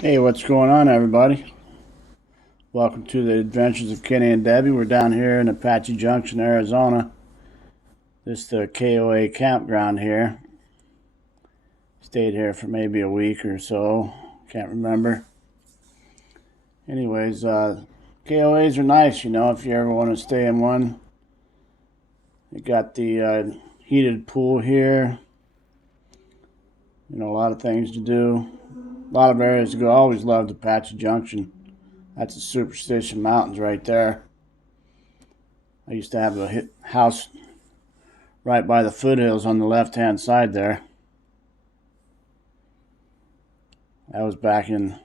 Hey, what's going on, everybody? Welcome to the Adventures of Kenny and Debbie. We're down here in Apache Junction, Arizona. This is the KOA campground here. Stayed here for maybe a week or so. Can't remember. Anyways, KOAs are nice, if you ever want to stay in one. You got the heated pool here. A lot of things to do. A lot of areas to go. I always loved Apache Junction. That's the Superstition Mountains right there. I used to have a house right by the foothills on the left-hand side there. That was back in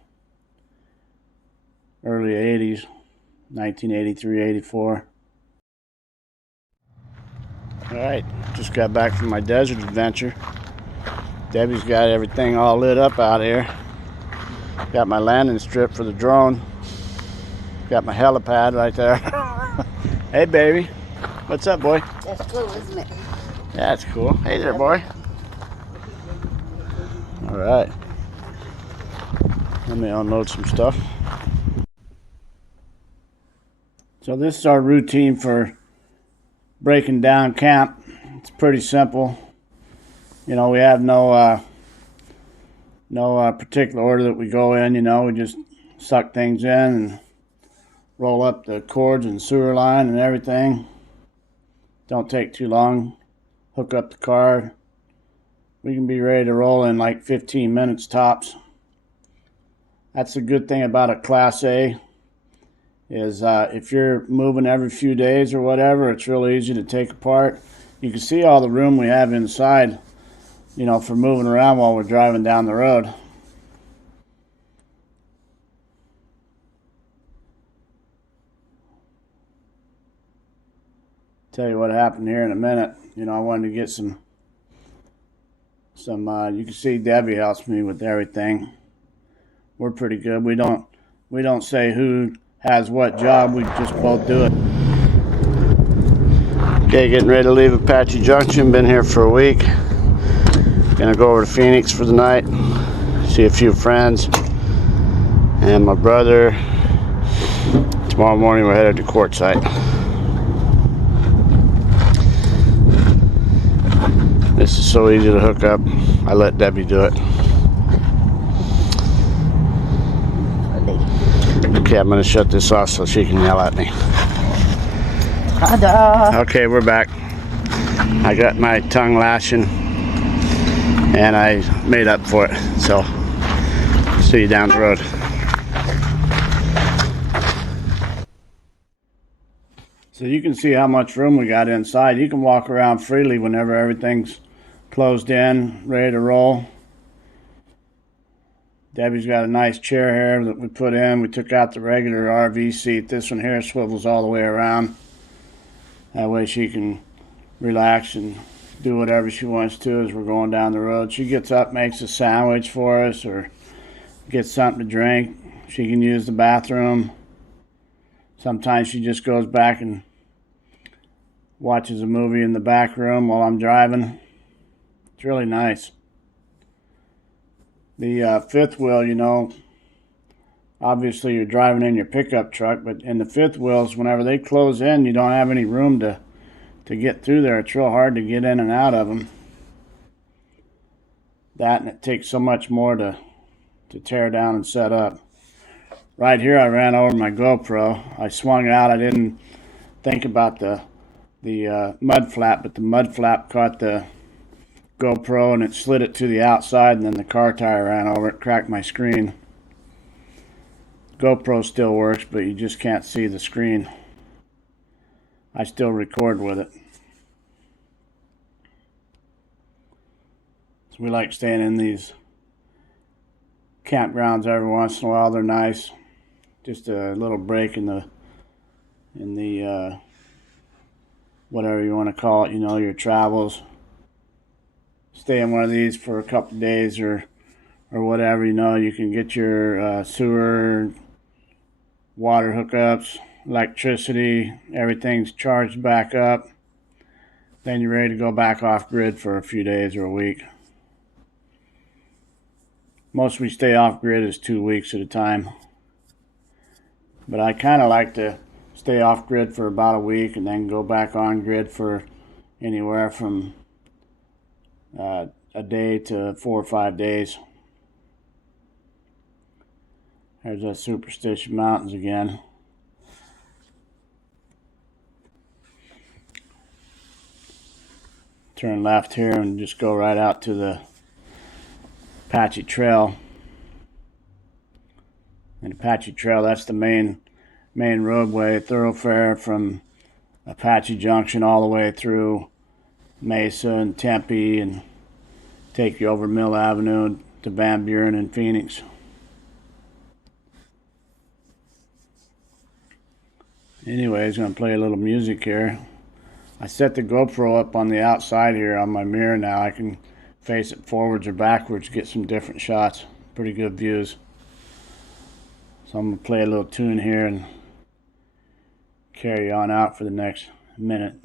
early 80s, 1983, 84. All right, just got back from my desert adventure. Debbie's got everything all lit up out here. Got my landing strip for the drone. Got my helipad right there. Hey, baby. What's up, boy? That's cool, isn't it? Yeah, it's cool. Hey there, boy. All right. Let me unload some stuff. So this is our routine for breaking down camp. It's pretty simple. We have no particular order that we go in. We just suck things in and roll up the cords and sewer line and everything. Don't take too long. Hook up the car. We can be ready to roll in like 15 minutes tops. That's the good thing about a Class A is if you're moving every few days or whatever, it's real easy to take apart. You can see all the room we have inside, for moving around while we're driving down the road. Tell you what happened here in a minute. I wanted to get some you can see Debbie helps me with everything. We're pretty good. We don't say who has what job, we just both do it. Okay, getting ready to leave Apache Junction. Been here for a week. Gonna go over to Phoenix for the night, see a few friends and my brother. Tomorrow morning we're headed to Quartzsite. This is so easy to hook up. I let Debbie do it. Okay, I'm gonna shut this off so she can yell at me. Ta-da! Okay, we're back. I got my tongue lashing and I made up for it. So, see you down the road. So you can see how much room we got inside. You can walk around freely whenever everything's closed in, ready to roll. Debbie's got a nice chair here that we put in. We took out the regular RV seat. This one here swivels all the way around. That way she can relax and do whatever she wants to as we're going down the road. She gets up, makes a sandwich for us, or gets something to drink. She can use the bathroom. Sometimes she just goes back and watches a movie in the back room while I'm driving. It's really nice. The fifth wheel, obviously you're driving in your pickup truck, but in the fifth wheels, whenever they close in, you don't have any room to get through there. It's real hard to get in and out of them. That, and it takes so much more to tear down and set up. Right here I ran over my GoPro. I swung out. I didn't think about the mud flap, but the mud flap caught the GoPro and it slid it to the outside, and then the car tire ran over it, cracked my screen. GoPro still works, but you just can't see the screen. I still record with it. So we like staying in these campgrounds every once in a while. They're nice. Just a little break in the whatever you want to call it, your travels. Stay in one of these for a couple of days or whatever, you can get your sewer, water hookups, electricity, everything's charged back up. Then you're ready to go back off grid for a few days or a week. Most we stay off grid is 2 weeks at a time. But I kind of like to stay off grid for about a week and then go back on grid for anywhere from a day to 4 or 5 days. There's that Superstition Mountains again. Turn left here and just go right out to the Apache Trail. And Apache Trail, that's the main roadway, thoroughfare from Apache Junction all the way through Mesa and Tempe and take you over Mill Avenue to Van Buren and Phoenix. Anyways, I'm going to play a little music here. I set the GoPro up on the outside here on my mirror now. I can face it forwards or backwards, get some different shots. Pretty good views. So I'm going to play a little tune here and carry on out for the next minute.